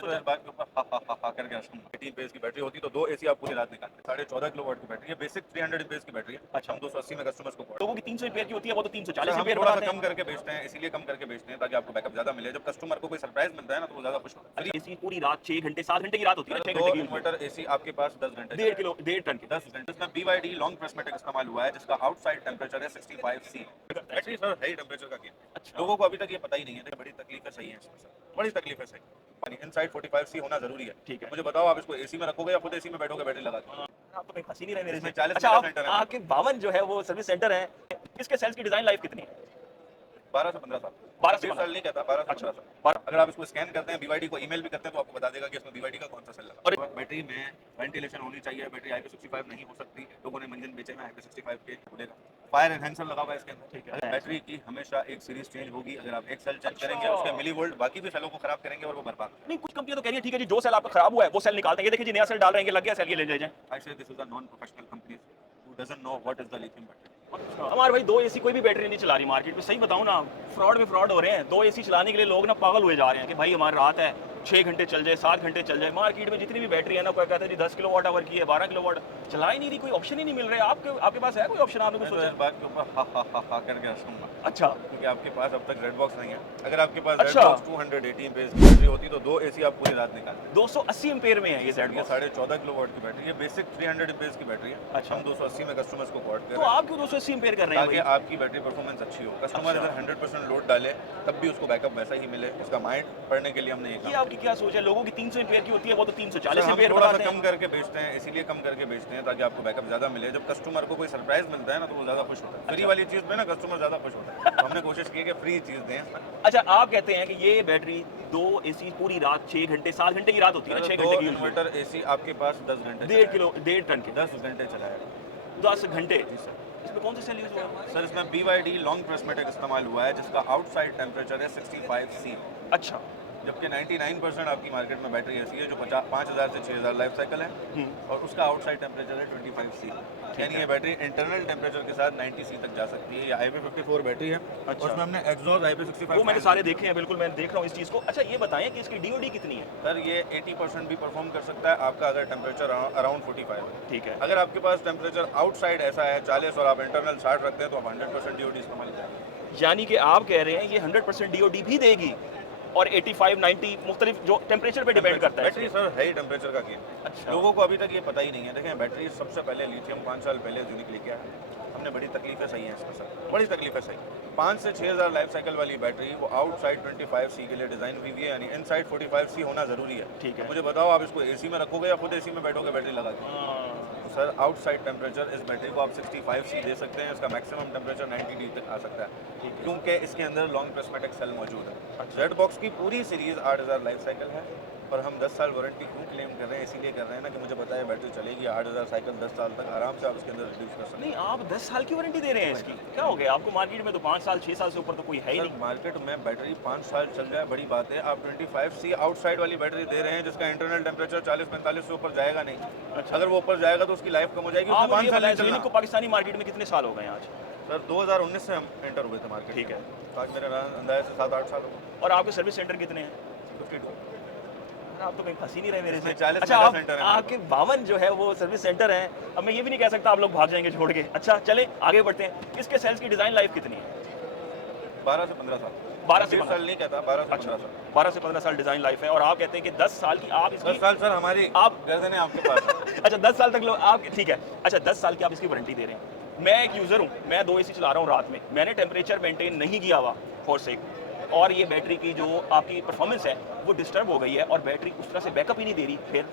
सोचा बात के ऊपर हा हा हा हा करके हंसूंगा। 18 पेज की बैटरी होती तो 2 एसी आप पूरी रात निकालते। 14.5 किलोवाट की बैटरी है, बेसिक 300 एमएएच की बैटरी है। अच्छा। हम 280 में कस्टमर्स को लोगों की 300 एम्पेयर की होती है, वो तो 340 हम एम्पेयर थोड़ा सा बनाते कम हैं। करके बेचते हैं, इसीलिए कम करके बेचते हैं ताकि आपको बैकअप ज्यादा मिले। जब कस्टमर को कोई सरप्राइज मिलता है ना तो वो ज्यादा खुश होता है। अरे एसी पूरी रात 6 घंटे 7 घंटे की रात होती है ना, 6 दो घंटे की इन्वर्टर एसी आपके पास 10 घंटे 1.5 टन की 10 घंटे। इसमें BYD लॉन्ग प्रिस्मेटिक इस्तेमाल हुआ है जिसका आउटसाइड टेम्परेचर है 65C। बैटरी सर है ही टेम्परेचर का गेम। अच्छा। लोगों को अभी तक ये पता ही नहीं है, लेकिन बड़ी तकलीफें सही है इसमें सर, बड़ी तकलीफें सही। इनसाइड 45C होना जरूरी है। ठीक है। मुझे बताओ आप इसको एसी में रखोगे या खुद एसी में बैठोगे बैटरी लगा के? आप तो कहीं फंसी नहीं रहे मेरे इसमें से। 40 अच्छा, मेगा आप सेंटर है। आपके 52 जो है वो सर्विस सेंटर है, इसके सेल्स की डिजाइन लाइफ कितनी है? 12 से 15 साल। 12 से 20 15 साल नहीं कहता, 12 से अच्छा 15 साल। 12 अगर आप इसको स्कैन करते हैं, BYD को ईमेल भी करते हैं तो आपको बता देगा कि इसमें BYD का कौन सा सेल लगा। और और बैटरी में वेंटिलेशन होनी चाहिए, बैटरी IP65 नहीं हो सकती। लोगों ने मंजन बेचे में IP65 के खुलेगा। फायर एनहेंसर लगा हुआ है इसके अंदर। ठीक है। अगर बैटरी की हमेशा एक सीरीज चेंज होगी। अगर आप एक सेल चेंज अच्छा। करेंगे उसके मिली वोल्ट बाकी भी सेलों को खराब करेंगे और वो बर्बाद। नहीं, कुछ कंपनियां तो कह रही है ठीक है जी, जो सेल आपका खराब हुआ है वो सेल निकालते हैं, ये देखिए जी नया सेल डाल रहे हैं, ये लग गया सेल, ये ले जाए। I say this is a non-professional company who doesn't know what is the lithium battery. अच्छा, हमारे भाई 2 एसी कोई भी बैटरी नहीं चला रही मार्केट में, सही बताऊं ना, फ्रॉड में फ्रॉड हो रहे हैं। 2 एसी चलाने के लिए लोग ना पागल हुए जा रहे हैं कि भाई हमारी रात है 6 घंटे चल जाए 7 घंटे चल जाए। मार्केट में जितनी भी बैटरी है ना, कोई कहता है जी 10 किलोवाट आवर की है, 12 किलोवाट, चला ही नहीं रही, कोई ऑप्शन ही नहीं मिल रहे। आपके पास है कोई ऑप्शन? आपने कुछ मैं तो सोचा? इस बात के ऊपर हा हा हा हा करके हंसूंगा अच्छा। क्योंकि आपके पास अब तक रेड बॉक्स नहीं है। अगर आपके पास रेड अच्छा। बॉक्स 218 पेज की बैटरी होती तो 2 एसी आप पूरी रात निकालते। 280 एम्पेयर में है ये सेट ये बॉक्स। 14.5 किलोवाट की बैटरी है, बेसिक 300 एमएएच की बैटरी है। अच्छा। हम 280 में कस्टमर्स को कोट कर तो रहे हैं आप क्यों 280 एम्पेयर कर रहे हैं ताकि भाई? आपकी बैटरी परफॉर्मेंस अच्छी हो। कस्टमर अच्छा। अगर 100% लोड डाले तब भी उसको बैकअप वैसा ही मिले, उसका माइंड पढ़ने के लिए हमने ये आपकी क्या सोच है? लोगों की 300 एम्पेयर की होती है, वो तो 340 हम एम्पेयर थोड़ा सा बनाते कम हैं। करके बेचते हैं, इसीलिए कम करके बेचते हैं ताकि आपको बैकअप ज्यादा मिले। जब कस्टमर को कोई सरप्राइज मिलता है ना तो वो ज्यादा खुश होता है। फ्री वाली चीज में ना कस्टमर ज्यादा खुश होता है, तो हमने कोशिश की कि फ्री चीज दें। अच्छा, आप कहते हैं कि ये बैटरी 2 एसी पूरी रात 6 घंटे 7 घंटे की रात होती है ना, 6 दो घंटे की इन्वर्टर एसी आपके पास 10 घंटे 1.5 टन के 10 घंटे चलाएगा। 10 घंटे। इसमें कौन सा सेल यूज हुआ है? सर इसमें BYD लॉन्ग प्रिस्मेटिक इस्तेमाल हुआ है जिसका आउटसाइड टेम्परेचर है 65C। अच्छा। जबकि 99% आपकी मार्केट में बैटरी ऐसी है जो 5000 से 6000 लाइफ साइकिल है और उसका आउटसाइड टेम्परेचर है 25C। यानी ये बैटरी इंटरनल टेम्परेचर के साथ 90C तक जा सकती है। ये IP54 बैटरी है। अच्छा। और उसमें हमने एग्जॉस्ट IP65 वो मैंने सारे देखे हैं, बिल्कुल मैं देख रहा हूँ इस चीज़ को। अच्छा, ये बताएं कि इसकी DOD कितनी है? सर ये 80% भी परफॉर्म कर सकता है आपका अगर टेम्परेचर अराउंड 45 है। ठीक है। अगर आपके पास टेम्परेचर आउटसाइड ऐसा है 40 और आप इंटरनल 60 रखते हैं तो आप 100% DOD इस्तेमाल करेंगे। यानी कि आप कह रहे हैं ये 100% DOD भी देगी और 85 90 मुख्तलिफ जो टेम्परेचर पे डिपेंड करता है। बैटरी सर है ही टेम्परेचर का गेम। अच्छा। लोगों को अभी तक ये पता ही नहीं है। देखें बैटरी सबसे पहले लिथियम 5 साल पहले यूनिक लेके आया। हमने बड़ी तकलीफें सही हैं इसमें सर, बड़ी तकलीफें सही। 5 से 6000 लाइफ साइकिल वाली बैटरी वो आउटसाइड 25C के लिए डिजाइन हुई है, यानी इनसाइड 45C होना जरूरी है। ठीक है। मुझे बताओ आप इसको एसी में रखोगे या खुद एसी में बैठोगे बैटरी लगा के? तो सर आउटसाइड टेम्परेचर इस बैटरी को आप 65C दे सकते हैं। इसका मैक्सिमम टेम्परेचर 90 तक आ सकता है क्योंकि इसके अंदर लॉन्ग प्रिस्मेटिक सेल मौजूद है। रेड बॉक्स की पूरी सीरीज 8000 लाइफ साइकिल है और हम 10 साल वारंटी क्यों क्लेम कर रहे हैं? इसीलिए कर रहे हैं ना कि मुझे पता है बैटरी चलेगी 8000 साइकिल 10 साल तक आराम से आप इसके अंदर रिड्यूस कर सकते हैं। नहीं, आप 10 साल की वारंटी दे रहे हैं इसकी? क्या हो गया आपको? मार्केट में तो 5 साल 6 साल से ऊपर तो कोई है ही नहीं। मार्केट में बैटरी 5 साल चल जाए बड़ी बात है। आप 25C आउटसाइड वाली बैटरी दे रहे हैं जिसका इंटरनल टेम्परेचर 40-45 से ऊपर जाएगा नहीं। अच्छा। अगर वो ऊपर जाएगा तो उसकी लाइफ कम हो जाएगी। आप उसमें 5 मुझे साल बताएं, नहीं चलना। ज़ेनिक को पाकिस्तानी मार्केट में कितने साल हो गए हैं आज? सर 2019 से हम एंटर हुए थे मार्केट। ठीक है। तो आज मेरे अंदाजे से 7-8 साल हो गए। और आपके सर्विस सेंटर कितने हैं? 52। आप तो कहीं फंसी नहीं रहे मेरे से। इसमें 40 अच्छा, मेगा सेंटर है। आपके 52 जो है वो सर्विस सेंटर है। अब मैं ये भी नहीं कह सकता आप लोग भाग जाएंगे छोड़ के। अच्छा चले आगे बढ़ते हैं। इसके सेल्स की डिजाइन लाइफ कितनी है? 12 से 15 साल। 12 से 20 15 साल नहीं कहता, 12 से अच्छा 15 साल। 12 से 15 साल डिजाइन लाइफ है और आप कहते हैं कि 10 साल की आप 10 इसकी साल सर हमारी आप गर्दन है आपके पास है। अच्छा 10 साल तक लोग आप ठीक है। अच्छा 10 साल की आप इसकी वारंटी दे रहे हैं। मैं एक यूज़र हूँ, मैं 2 एसी चला रहा हूँ रात में, मैंने टेम्परेचर मेंटेन नहीं किया हुआ फॉर सेक और ये बैटरी की जो आपकी परफॉर्मेंस है वो डिस्टर्ब हो गई है और बैटरी उस तरह से बैकअप ही नहीं दे रही। फिर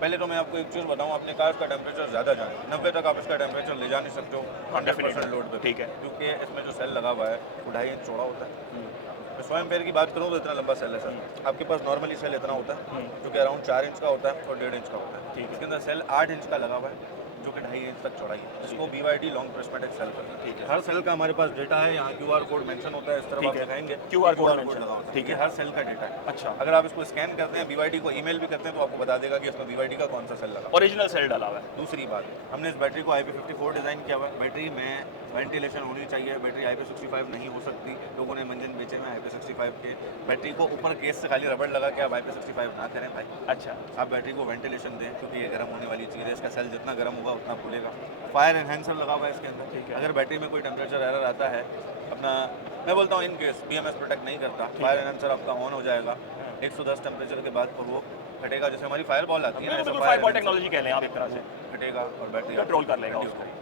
पहले तो मैं आपको एक चीज़ बताऊं, अपने कार का टेम्परेचर ज़्यादा जाए 90 तक आप इसका टेम्परेचर ले जा नहीं सकते हो 100% लोड पे। ठीक है। क्योंकि इसमें जो सेल लगा हुआ है वो 2.5 इंच चौड़ा होता है। मैं 100 एम्पेयर की बात करूँ तो इतना लंबा सेल है सर। आपके पास नॉर्मली सेल इतना होता है जो कि अराउंड 4 इंच का होता है और 1.5 इंच का होता है। ठीक है। इसके अंदर सेल 8 इंच का लगा हुआ है जो कि 2.5 इंच तक चौड़ाई है, जिसको BYD लॉन्ग प्रिस्मेटिक सेल करते हैं। ठीक है। हर सेल का हमारे पास डेटा है। यहाँ QR कोड मेंशन होता है, इस तरफ ठीक आप है। दिखाएंगे QR कोड कोड mention, लगा होता है। ठीक ये है। हर सेल का डेटा है। अच्छा। अगर आप इसको स्कैन करते हैं, BYD को ईमेल भी करते हैं तो आपको बता देगा कि इसमें BYD का कौन सा सेल लगा। ओरिजिनल सेल डाला हुआ है। दूसरी बात, हमने इस बैटरी को IP54 डिज़ाइन किया हुआ है। बैटरी में वेंटिलेशन होनी चाहिए, बैटरी IP65 नहीं हो सकती। लोगों ने मंजन बेचे हैं IP65 के, बैटरी को ऊपर केस से खाली रबड़ लगा के आप IP65 ना करें भाई। अच्छा, आप बैटरी को वेंटिलेशन दें, क्योंकि ये गर्म होने वाली चीज़ है, इसका सेल जितना गर्म होगा उतना फूलेगा। फायर एनहेंसर लगा हुआ है इसके अंदर, ठीक है। अगर बैटरी में कोई टेम्परेचर एरर आता है, अपना मैं बोलता हूँ इन केस BMS प्रोटेक्ट नहीं करता, फायर एनहेंसर आपका ऑन हो जाएगा 110 टेम्परेचर के बाद, और वो फटेगा, जैसे हमारी फायर बॉल आती है ना, बिल्कुल ऐसा फायरबॉल fire टेक्नोलॉजी कह लें आप एक तरह से, फटेगा और बैटरी कंट्रोल कर लेगा उसको।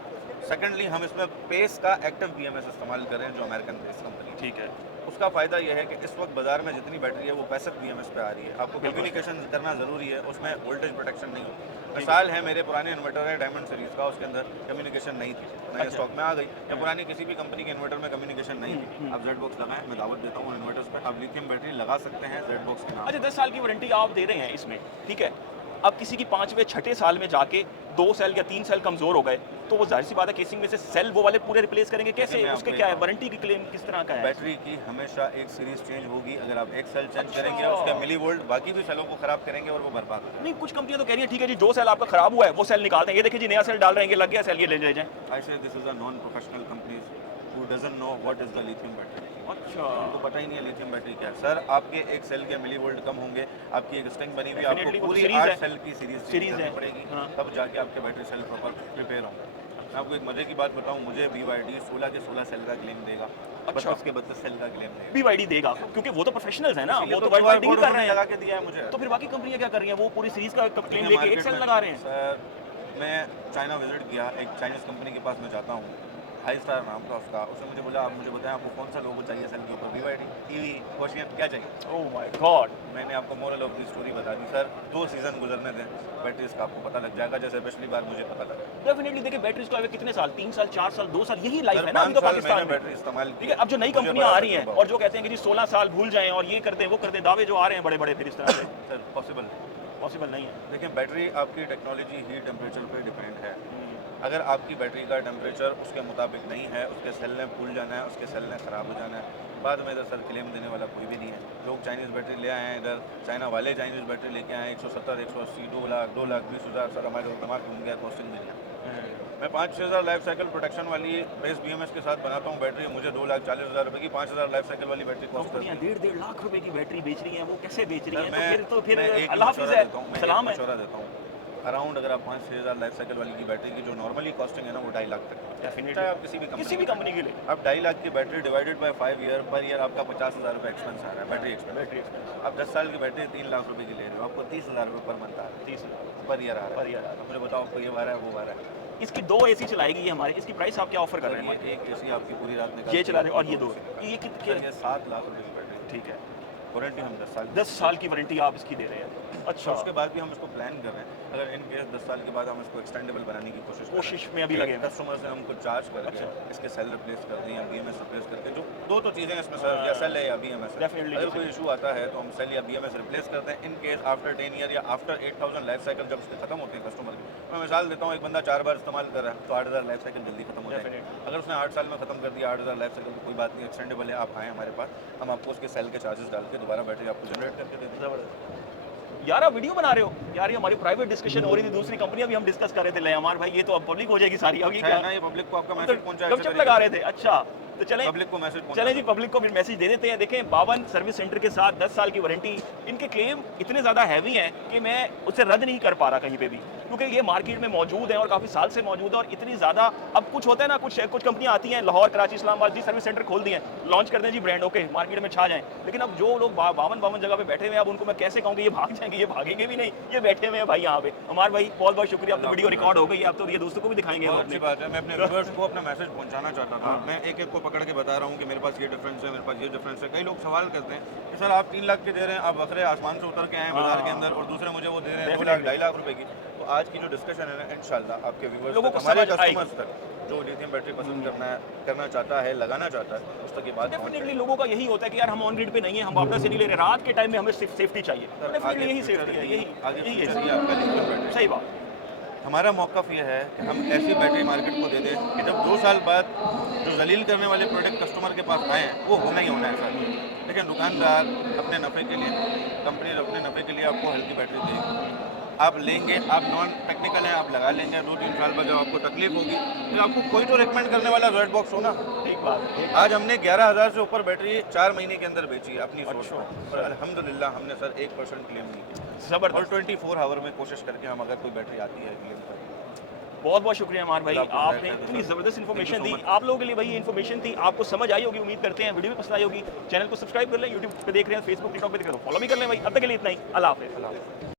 सेकेंडली हम इसमें पेस का एक्टिव BMS इस्तेमाल करें, जो अमेरिकन बेस्ड कंपनी, ठीक है, उसका फ़ायदा यह है कि इस वक्त बाजार में जितनी बैटरी है वो पैसिव BMS पे आ रही है। आपको बिल्कुल। कम्युनिकेशन करना ज़रूरी है, उसमें वोल्टेज प्रोटेक्शन नहीं होती। मिसाल है, मेरे पुराने इन्वर्टर है डायमंड सीरीज़ का, उसके अंदर कम्युनिकेशन नहीं थी, नए अच्छा। स्टॉक में आ गई, या पुरानी किसी भी कंपनी के इन्वर्टर में कम्युनिकेशन नहीं थी। आप जेड बॉक्स लगाएं, मैं दावत देता हूँ उन इन्वर्टर्स पर, आप लिथियम बैटरी लगा सकते हैं जेड बॉक्स के नाम। अच्छा 10 साल की वारंटी आप दे रहे हैं इसमें, ठीक है। अब किसी की 5वें 6ठे साल में जाके 2 सेल या 3 सेल कमज़ोर हो गए, तो वो जाहिर सी बात है केसिंग में से सेल वो वाले पूरे रिप्लेस करेंगे कैसे? मैं उसके आपको क्या है, एक- वारंटी की क्लेम किस तरह का है? बैटरी की हमेशा एक सीरीज चेंज होगी। अगर आप एक सेल चेंज अच्छा। करेंगे, उसके मिली वोल्ट बाकी भी सेलों को खराब करेंगे और वो बर्बाद हो नहीं, कुछ कंपनियां तो कह रही हैं ठीक है जी, जो सेल आपका खराब हुआ है वो सेल निकालते हैं, ये देखिए जी नया सेल डाल रहे हैं, ये लग गया सेल, ये ले जाएं। जाएगा। I say this is a non-professional companies who doesn't know what is the lithium battery. अच्छा, उनको पता ही नहीं है लिथियम बैटरी क्या है। सर, आपके एक सेल के मिली वोल्ट कम होंगे, आपकी एक स्ट्रिंग बनी हुई है, Definitely, आपको वो पूरी series 8 है। सेल की सीरीज Series करनी है। पड़ेगी, हाँ। तब जाके आपके बैटरी सेल प्रॉपर रिपेयर होंगे। मैं आपको एक मजे की बात बताऊं, मुझे BYD 16 के 16 सेल का क्लेम देगा, अच्छा। 32 के 32 सेल का क्लेम देगा। BYD देगा क्योंकि वो तो प्रोफेशनल्स है ना, इसीलिए वो तो QR वर्ल्ड डील कोड कर रहे उन्होंने लगा हैं। के दिया है मुझे। तो फिर बाकी कंपनियां क्या कर रही हैं, वो पूरी सीरीज का क्लेम मैं लेके एक मार्केट सेल में- लगा रहे हैं। सर, मैं चाइना विजिट किया, एक चाइनीज़ कंपनी के पास मैं जाता हूँ, हाई स्टार नाम था उसका। उसने मुझे बोला, आप मुझे बताएं आपको कौन सा लोगो चाहिए सेल के ऊपर, BYD, EV, क्वेश्चन क्या चाहिए। Oh my God. मैंने आपको मोरल ऑफ दी स्टोरी बता दी सर, 2 सीज़न गुजरने दें, बैटरीज का आपको पता लग जाएगा, जैसे पिछली बार मुझे पता लगा। डेफिनेटली देखिए, बैटरीज को अभी कितने साल, 3 साल 4 साल 2 साल यही लाइफ सर, है ना अभी तो 5 साल पाकिस्तान मैंने में। बैटरी इस्तेमाल ठीक है, अब जो नई मुझे कंपनियां बड़ा आ रही हैं तजुर्बा और जो कहते हैं कि जी 16 साल भूल जाएं और ये कर दें वो कर दें, दावे जो आ रहे हैं बड़े बड़े, फिर इस तरह से सर, पॉसिबल पॉसिबल नहीं है। देखिए, बैटरी आपकी टेक्नोलॉजी ही टेम्परेचर पे डिपेंड है। अगर आपकी बैटरी का टेम्परेचर उसके मुताबिक नहीं है, उसके सेल ने फूल जाना है, उसके सेल ने ख़राब हो जाना है, बाद में इधर सर क्लेम देने वाला कोई भी नहीं है। लोग चाइनीज़ बैटरी ले आए हैं, इधर चाइना वाले चाइनीज़ बैटरी लेके आए हैं 170, 180, 2 लाख, 2,20,000, सर हमारे दिमाग घूम गया कॉस्टिंग में। मैं 5-6 हज़ार लाइफ साइकिल प्रोटेक्शन वाली बेस BMS के साथ बनाता हूँ बैटरी, मुझे 2,40,000 रुपये की 5,000 लाइफ साइकिल वाली बैटरी कॉस्ट करती कंपनियां है। 1.5 लाख रुपए की बैटरी बेच रही हैं, वो कैसे बेच रही सर, हैं? तो फिर मैं एक अल्लाह हाफिज़ मशवरा है, देता हूँ, मैं सलाम एक है। मशवरा देता हूँ। अराउंड अगर आप 5-6 हज़ार लाइफ साइकिल वाली की बैटरी की जो नॉर्मली कॉस्टिंग है ना, वो 2.5 लाख तक है। डेफिनेटली चाहे आप किसी भी कंपनी के लिए आप 2.5 लाख की battery divided by 5 year, per year आपका 50,000 रुपये एक्सपेंस आ रहा है, बैटरी एक्सपेंस। बैटरी एक्सपेंस आप 10 साल की बैटरी 3 लाख रुपए की ले रहे हो, आपको 30,000 रुपये पर मंथ आ रहा 30 है, पर ईयर आ रहा पर ईयर आ रहा है। मुझे बताओ, आपको ये आ रहा है, वो आ रहा है। इसकी 2 AC चलाएगी ये हमारे, इसकी प्राइस आप क्या ऑफर कर सर, रहे हैं? ये एक AC आपकी पूरी रात निकाल ये चला रहे हैं और ये 2 सर, ये कितने? ये 7 लाख रुपए की बैटरी, ठीक है, वारंटी हम 10 साल 10 साल की वारंटी आप इसकी दे रहे हैं। अच्छा, उसके बाद भी हम इसको प्लान कर रहे हैं, अगर इन केस 10 साल के बाद हम इसको एक्सटेंडेबल बनाने की कोशिश कर रहे हैं। कोशिश में अभी लगे हैं। कस्टमर से हम कुछ चार्ज करके अच्छा। इसके सेल रिप्लेस कर दें या BMS रिप्लेस करके, जो दो तो चीज़ें हैं इसमें सर, या सेल है या BMS है। Definitely, अगर कोई इशू आता है तो हम सेल या BMS रिप्लेस करते हैं। इन केस आफ्टर 10 ईयर या आफ्टर 8,000 लाइफ साइकिल जब उसके खत्म होते हैं कस्टमर की, मैं मिसाल देता हूँ, एक बंदा 4 बार इस्तेमाल कर रहा है तो 8,000 लाइफ साइकिल जल्दी खत्म हो जाएगी। Definitely. अगर उसने 8 साल में खत्म कर दिया 8,000 लाइफ साइकिल, तो कोई बात नहीं, एक्सटेंडेबल है, आप आएँ हमारे पास, हम आपको उसके सेल के चार्जेस डाल के दोबारा बैटरी आपको जनरेट करके दे दें। जबरदस्त यार, आप वीडियो बना रहे हो यार, ये हमारी प्राइवेट डिस्कशन हो रही थी, दूसरी कंपनियां भी हम डिस्कस कर रहे थे, ले हमारे भाई ये तो अब पब्लिक हो जाएगी सारी, अब ये अच्छा है क्या ना, ये पब्लिक को आपका तो मैसेज पहुंचा गपशप लगा रहे थे। अच्छा तो चलें, पब्लिक को मैसेज चलें जी, पब्लिक को भी मैसेज दे देते हैं। देखें, 52 सर्विस सेंटर के साथ 10 साल की वारंटी, इनके क्लेम इतने ज़्यादा हैवी हैं कि मैं उसे रद्द नहीं कर पा रहा कहीं पे भी, क्योंकि ये मार्केट में मौजूद है और काफ़ी साल से मौजूद है। और इतनी ज़्यादा, अब कुछ होता है ना, कुछ कंपनियां आती हैं लाहौर, कराची, इस्लामाबाद जी, सर्विस सेंटर खोल दिए हैं, लॉन्च कर दें जी ब्रांड, ओके मार्केट में छा जाएं। लेकिन अब जो लोग 52 जगह पे बैठे हुए हैं, अब उनको मैं कैसे कहूँ कि ये भाग जाएंगे? ये भागेंगे भी नहीं, ये बैठे हुए हैं भाई यहाँ पे। हमारे भाई बहुत बहुत शुक्रिया, अब तो वीडियो रिकॉर्ड हो गई, अब तो ये दोस्तों को भी दिखाएंगे। बहुत अच्छी बात है। मैं अपने व्यूअर्स को अपना मैसेज पहुंचाना चाहता था। मैं एक एक को पकड़ के बता रहा हूं कि मेरे पास ये डिफरेंस है, मेरे पास ये डिफरेंस है। कई लोग सवाल करते हैं कि सर आप 3 लाख के दे रहे हैं, आप बकरे आसमान से उतर के आए हैं बाजार के अंदर, और दूसरे मुझे वो दे रहे हैं 2 लाख 2.5 लाख रुपए की। तो आज की जो डिस्कशन है ना, इंशाल्लाह आपके व्यूअर्स लोगों तक, को हमारे समझ कस्टमर्स तक, जो लिथियम बैटरी पसंद करना चाहता है, लगाना चाहता है, उस तक ये बात पहुंच डेफिनेटली लोगों का यही होता है कि यार हम ऑन ग्रिड पे नहीं है, हम वापस से नहीं ले रहे, रात के टाइम में हमें सिर्फ सेफ्टी चाहिए। डेफिनेटली यही सेफ्टी है, आगे यही फ्यूचर है, ये आपका लिथियम बैटरी। सही बात। हमारा मौक़िफ़ ये है कि हम ऐसी बैटरी मार्केट को दे दें कि जब 2 साल बाद जो जलील करने वाले प्रोडक्ट कस्टमर के पास आए हैं, वो होना ही होना है सर। लेकिन दुकानदार अपने नफ़े के लिए, कंपनी अपने नफ़े के लिए आपको हल्की बैटरी देगी, आप लेंगे, आप नॉन टेक्निकल हैं, आप लगा लेंगे, 2-3 साल बाद जब आपको तकलीफ होगी तो आपको कोई तो रिकमेंड करने वाला जेड बॉक्स हो ना। ठीक बात है। आज हमने 11,000 से ऊपर बैटरी 4 महीने के अंदर बेची है अपनी सोच अच्छा। पर, और अल्हम्दुलिल्लाह हमने सर 1% क्लेम नहीं किया, और ज़बरदस्त। 24 आवर में कोशिश करके हम अगर कोई बैटरी आती है क्लेम करें। बहुत बहुत शुक्रिया अमार भाई, आपको आपने थैंक यू इतनी सर। ज़बरदस्त information Thank the. you so much। आप लोगों के लिए भाई ये इन्फॉर्मेशन थी, आपको समझ आई होगी उम्मीद करते हैं, वीडियो भी पसंद आई होगी। चैनल को सब्सक्राइब कर लें, यूट्यूब पे देख रहे हैं, फेसबुक टिकटॉक पे देख रहे हो, फॉलो भी कर लें भाई। अब तक के लिए इतना ही, अल्लाह हाफ़िज़।